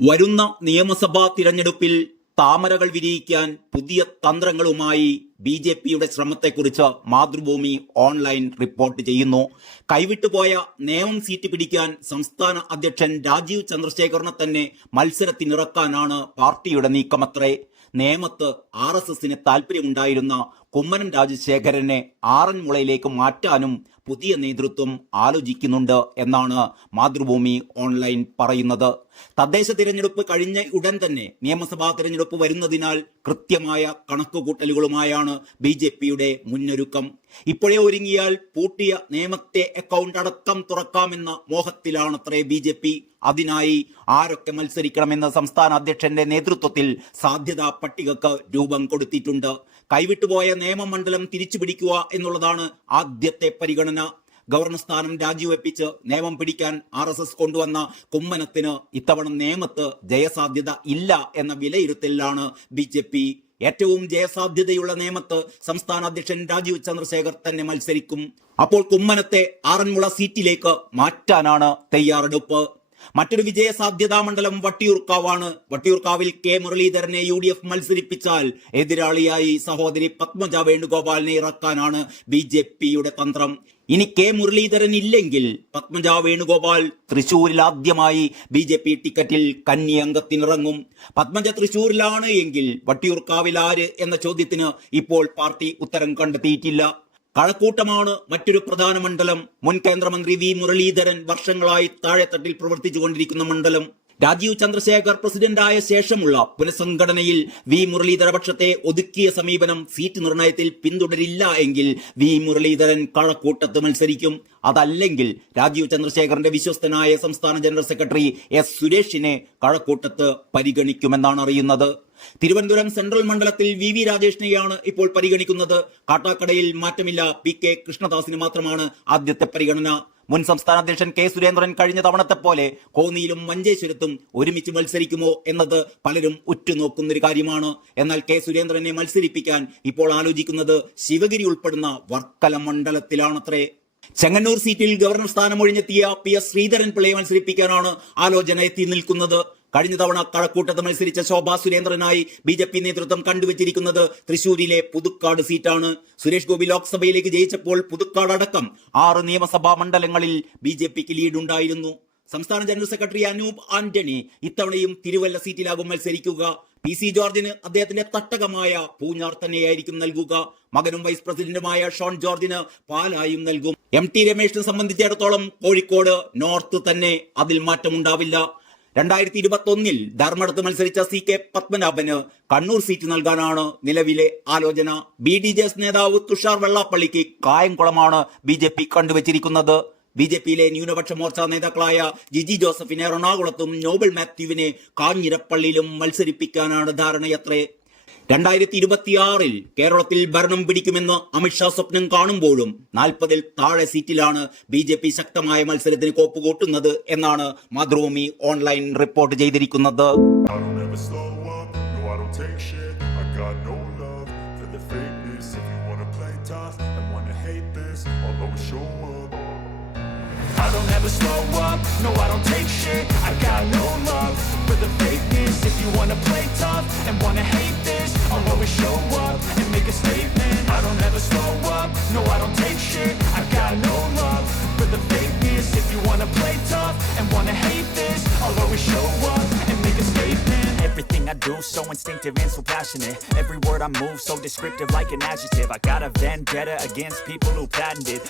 വരുന്ന നിയമസഭാ തിരഞ്ഞെടുപ്പിൽ താമരകൾ വിരിയിക്കാൻ പുതിയ തന്ത്രങ്ങളുമായി BJPയുടെ ശ്രമത്തെക്കുറിച്ച് മാതൃഭൂമി ഓൺലൈൻ റിപ്പോർട്ട് ചെയ്യുന്നു. കൈവിട്ടുപോയ നേമം സീറ്റ് പിടിക്കാൻ സംസ്ഥാന അധ്യക്ഷൻ രാജീവ് ചന്ദ്രശേഖറിനെ തന്നെ മത്സരത്തിനിറക്കാനാണ് പാർട്ടിയുടെ നീക്കമത്രേ. നേമത്ത് RSSന് താല്പര്യമുണ്ടായിരുന്ന കുമ്മനം രാജശേഖരനെ ആറന്മുളയിലേക്ക് മാറ്റാനും പുതിയ നേതൃത്വം ആലോചിക്കുന്നുണ്ട് എന്നാണ് മാതൃഭൂമി ഓൺലൈൻ പറയുന്നത്. തദ്ദേശ തിരഞ്ഞെടുപ്പ് കഴിഞ്ഞ ഉടൻ തന്നെ നിയമസഭാ തിരഞ്ഞെടുപ്പ് വരുന്നതിനാൽ കൃത്യമായ കണക്കുകൂട്ടലുകളുമായാണ് BJPയുടെ മുന്നൊരുക്കം. ഇപ്പോഴേ ഒരുങ്ങിയാൽ പൂട്ടിയ നേമത്തെ അക്കൗണ്ട് അടക്കം തുറക്കാമെന്ന മോഹത്തിലാണത്രേ BJP. അതിനായി ആരൊക്കെ മത്സരിക്കണമെന്ന് സംസ്ഥാന അധ്യക്ഷന്റെ നേതൃത്വത്തിൽ സാധ്യതാ പട്ടികക്ക് രൂപം കൊടുത്തിട്ടുണ്ട്. കൈവിട്ടുപോയ നേമമണ്ഡലം തിരിച്ചുപിടിക്കുക എന്നുള്ളതാണ് ആദ്യത്തെ പരിഗണന. ഗവർണർ സ്ഥാനം രാജിവെപ്പിച്ച് നേമം പിടിക്കാൻ RSS കൊണ്ടുവന്ന കുമ്മനത്തിന് ഇത്തവണ നേമത്ത് ജയസാധ്യത ഇല്ല എന്ന വിലയിരുത്തലിലാണ് BJP. ഏറ്റവും ജയസാധ്യതയുള്ള നേമത്ത് സംസ്ഥാന അധ്യക്ഷൻ രാജീവ് ചന്ദ്രശേഖർ തന്നെ മത്സരിക്കും. അപ്പോൾ കുമ്മനത്തെ ആറന്മുള സീറ്റിലേക്ക് മാറ്റാനാണ് തയ്യാറെടുപ്പ്. മറ്റൊരു വിജയസാധ്യതാ മണ്ഡലം വട്ടിയൂർക്കാവാണ്. വട്ടിയൂർക്കാവിൽ K മുരളീധരനെ UDF മത്സരിപ്പിച്ചാൽ എതിരാളിയായി സഹോദരി പത്മജ വേണുഗോപാലിനെ ഇറക്കാനാണ് BJPയുടെ തന്ത്രം. ഇനി K മുരളീധരൻ ഇല്ലെങ്കിൽ പത്മജ വേണുഗോപാൽ തൃശൂരിൽ ആദ്യമായി BJP ടിക്കറ്റിൽ കന്നി അംഗത്തിനിറങ്ങും. പത്മജ തൃശൂരിലാണ് എങ്കിൽ വട്ടിയൂർക്കാവിൽ ആര് എന്ന ചോദ്യത്തിന് ഇപ്പോൾ പാർട്ടി ഉത്തരം കണ്ടെത്തിയിട്ടില്ല. കഴക്കൂട്ടമാണ് മറ്റൊരു പ്രധാന മണ്ഡലം. മുൻ കേന്ദ്രമന്ത്രി V മുരളീധരൻ വർഷങ്ങളായി താഴെത്തട്ടിൽ പ്രവർത്തിച്ചുകൊണ്ടിരിക്കുന്ന മണ്ഡലം. രാജീവ് ചന്ദ്രശേഖർ പ്രസിഡന്റായ ശേഷമുള്ള പുനഃസംഘടനയിൽ V മുരളീധര പക്ഷത്തെ ഒതുക്കിയ സമീപനം സീറ്റ് നിർണയത്തിൽ പിന്തുടരില്ല എങ്കിൽ V മുരളീധരൻ കഴക്കൂട്ടത്ത് മത്സരിക്കും. അതല്ലെങ്കിൽ രാജീവ് ചന്ദ്രശേഖറിന്റെ വിശ്വസ്തനായ സംസ്ഥാന ജനറൽ സെക്രട്ടറി S സുരേഷിനെ കഴക്കൂട്ടത്ത് പരിഗണിക്കുമെന്നാണ് അറിയുന്നത്. തിരുവനന്തപുരം സെൻട്രൽ മണ്ഡലത്തിൽ VV രാജേഷിനെയാണ് ഇപ്പോൾ പരിഗണിക്കുന്നത്. കാട്ടാക്കടയിൽ മാറ്റമില്ല. PK കൃഷ്ണദാസിന് മാത്രമാണ് ആദ്യത്തെ പരിഗണന. മുൻ സംസ്ഥാന അധ്യക്ഷൻ K സുരേന്ദ്രൻ കഴിഞ്ഞ തവണത്തെ പോലെ കോന്നിയിലും മഞ്ചേശ്വരത്തും ഒരുമിച്ച് മത്സരിക്കുമോ എന്നത് പലരും ഉറ്റുനോക്കുന്നൊരു കാര്യമാണ്. എന്നാൽ K സുരേന്ദ്രനെ മത്സരിപ്പിക്കാൻ ഇപ്പോൾ ആലോചിക്കുന്നത് ശിവഗിരി ഉൾപ്പെടുന്ന വർക്കല മണ്ഡലത്തിലാണത്രേ. ചെങ്ങന്നൂർ സീറ്റിൽ ഗവർണർ സ്ഥാനം ഒഴിഞ്ഞെത്തിയ PS ശ്രീധരൻ പിള്ളയെ മത്സരിപ്പിക്കാനാണ് ആലോചന എത്തി നിൽക്കുന്നത്. കഴിഞ്ഞ തവണ കഴക്കൂട്ടത്ത് മത്സരിച്ച ശോഭാ സുരേന്ദ്രനായി BJP നേതൃത്വം കണ്ടുവച്ചിരിക്കുന്നത് തൃശൂരിലെ പുതുക്കാട് സീറ്റാണ്. സുരേഷ് ഗോപി ലോക്സഭയിലേക്ക് ജയിച്ചപ്പോൾ പുതുക്കാട് അടക്കം 6 നിയമസഭാ മണ്ഡലങ്ങളിൽ BJPക്ക് ലീഡുണ്ടായിരുന്നു. സംസ്ഥാന ജനറൽ സെക്രട്ടറി അനൂപ് ആന്റണി ഇത്തവണയും തിരുവല്ല സീറ്റിലാകും മത്സരിക്കുക. PC ജോർജിന് അദ്ദേഹത്തിന്റെ തട്ടകമായ പൂഞ്ഞാർ തന്നെയായിരിക്കും നൽകുക. മകനും വൈസ് പ്രസിഡന്റുമായ ഷോൺ ജോർജിന് പാലായും നൽകും. MT രമേശിനെ സംബന്ധിച്ചിടത്തോളം കോഴിക്കോട് നോർത്ത് തന്നെ, അതിൽ മാറ്റമുണ്ടാവില്ല. 2021 ധർമ്മടത്ത് മത്സരിച്ച CK പത്മനാഭന് കണ്ണൂർ സീറ്റ് നൽകാനാണ് നിലവിലെ ആലോചന. BDJS നേതാവ് തുഷാർ വെള്ളാപ്പള്ളിക്ക് കായംകുളമാണ് BJP കണ്ടുവച്ചിരിക്കുന്നത്. BJPയിലെ ന്യൂനപക്ഷ മോർച്ച നേതാക്കളായ ജിജി ജോസഫിനെ എറണാകുളത്തും നോബൽ മാത്യുവിനെ കാഞ്ഞിരപ്പള്ളിയിലും മത്സരിപ്പിക്കാനാണ് ധാരണയത്രേ. 2026 കേരളത്തിൽ ഭരണം പിടിക്കുമെന്ന് അമിത്ഷാ സ്വപ്നം കാണുമ്പോഴും 40-ൽ താഴെ സീറ്റിലാണ് BJP ശക്തമായ മത്സരത്തിന് കോപ്പുകൂട്ടുന്നത് എന്നാണ് മാതൃഭൂമി ഓൺലൈൻ റിപ്പോർട്ട് ചെയ്തിരിക്കുന്നത്. I don't ever slow up, no I don't take shit. I got no love for the fakeness. If you wanna play tough and wanna hate this, I'll always show up and make a statement. I don't ever slow up, no I don't take shit. I got no love for the fakeness. If you wanna play tough and wanna hate this, I'll always show up and make a statement. Everything I do so instinctive and so passionate. Every word I move so descriptive like an adjective. I got a vendetta against people who patented